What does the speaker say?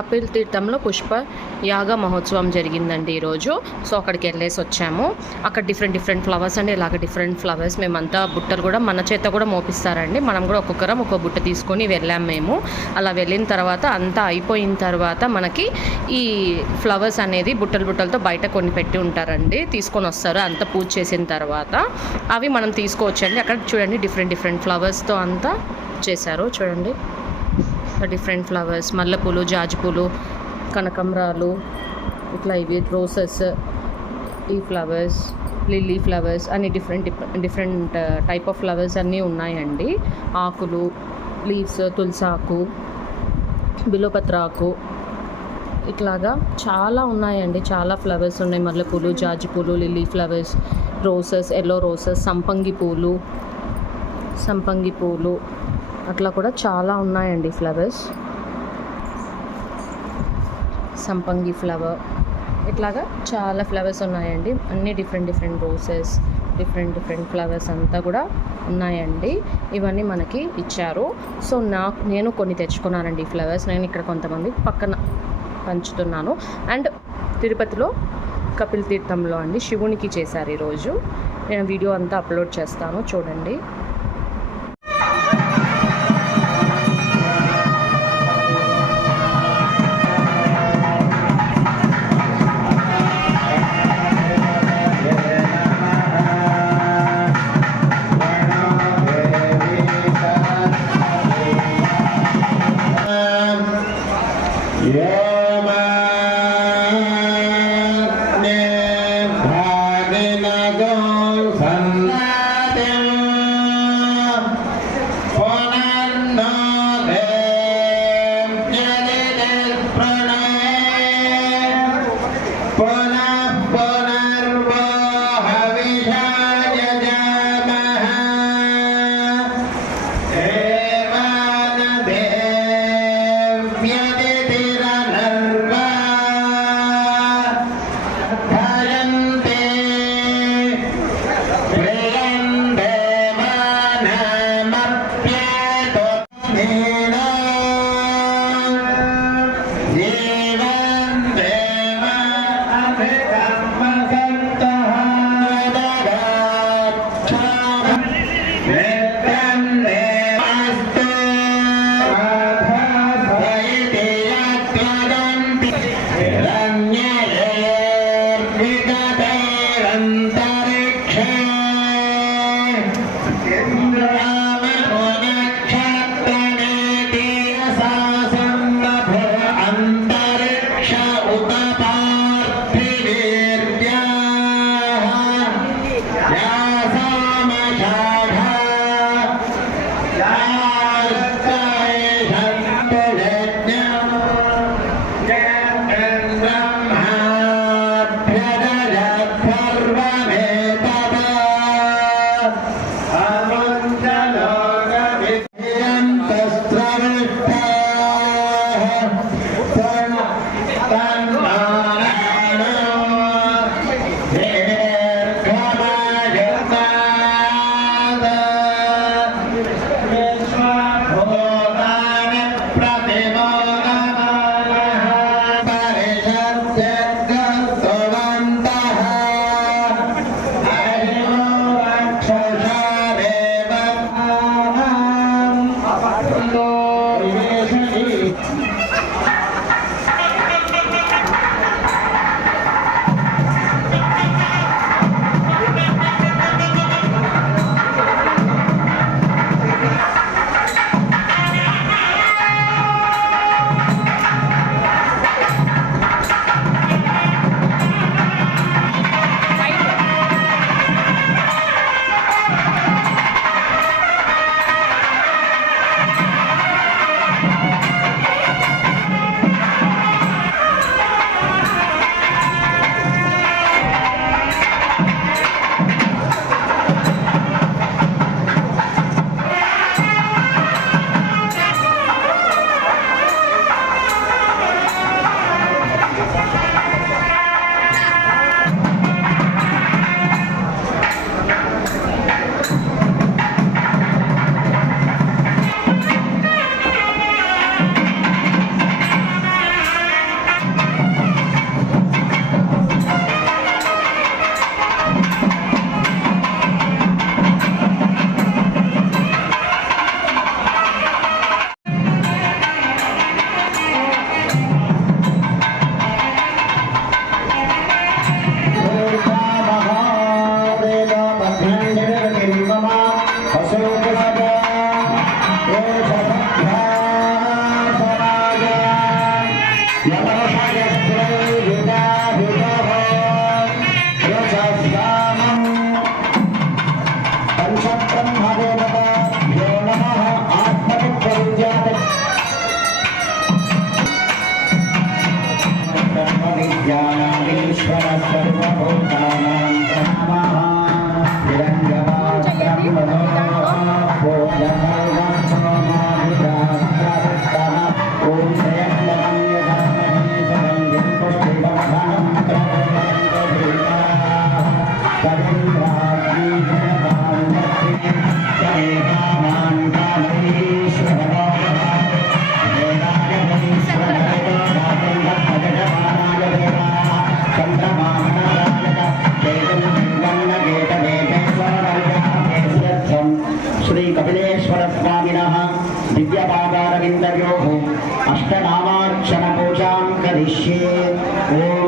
కపిల్ తీర్థంలో పుష్ప యాగ మహోత్సవం జరిగిందండి ఈరోజు. సో అక్కడికి వెళ్ళేసి వచ్చాము. అక్కడ డిఫరెంట్ ఫ్లవర్స్ అండి, ఇలాగ డిఫరెంట్ ఫ్లవర్స్ మేమంతా బుట్టలు కూడా మన చేత కూడా మోపిస్తారండి. మనం కూడా ఒక్కొక్కరం ఒక్కొక్క బుట్ట తీసుకొని వెళ్ళాము మేము. అలా వెళ్ళిన తర్వాత అంతా అయిపోయిన తర్వాత మనకి ఈ ఫ్లవర్స్ అనేది బుట్టలతో బయట కొన్ని పెట్టి ఉంటారండి, తీసుకొని వస్తారు అంతా పూజ చేసిన తర్వాత. అవి మనం తీసుకోవచ్చండి. అక్కడ చూడండి డిఫరెంట్ ఫ్లవర్స్తో అంతా చేశారు. చూడండి డిఫరెంట్ ఫ్లవర్స్, మల్లెపూలు, జాజిపూలు, కనకంబరాలు, ఇట్లా ఇవి రోసెస్, ఈ ఫ్లవర్స్, లిల్లీ ఫ్లవర్స్ అన్ని డిఫరెంట్ టైప్ ఆఫ్ ఫ్లవర్స్ అన్నీ ఉన్నాయండి. ఆకులు, లీవ్స్, తులసాకు, బిలోపత్ర ఆకు, ఇట్లాగా చాలా ఉన్నాయండి. చాలా ఫ్లవర్స్ ఉన్నాయి. మల్లెపూలు, జాజిపూలు, lily flowers, roses, yellow roses, సంపంగి పూలు అట్లా కూడా చాలా ఉన్నాయండి ఫ్లవర్స్. సంపంగి ఫ్లవర్, ఇట్లాగా చాలా ఫ్లవర్స్ ఉన్నాయండి. అన్నీ డిఫరెంట్ రోసెస్, డిఫరెంట్ ఫ్లవర్స్ అంతా కూడా ఉన్నాయండి. ఇవన్నీ మనకి ఇచ్చారు. సో నేను కొన్ని తెచ్చుకున్నానండి ఈ ఫ్లవర్స్. నేను ఇక్కడ కొంతమంది పక్కన పంచుతున్నాను. అండ్ తిరుపతిలో కపిల్ తీర్థంలో అండి శివునికి చేశారు ఈరోజు. నేను వీడియో అంతా అప్లోడ్ చేస్తాను, చూడండి. Yeah. श्री कपिलेश्वर स्वामिनः दिव्यपादारविन्दयोः अष्टनामार्चन पूजां करिष्ये।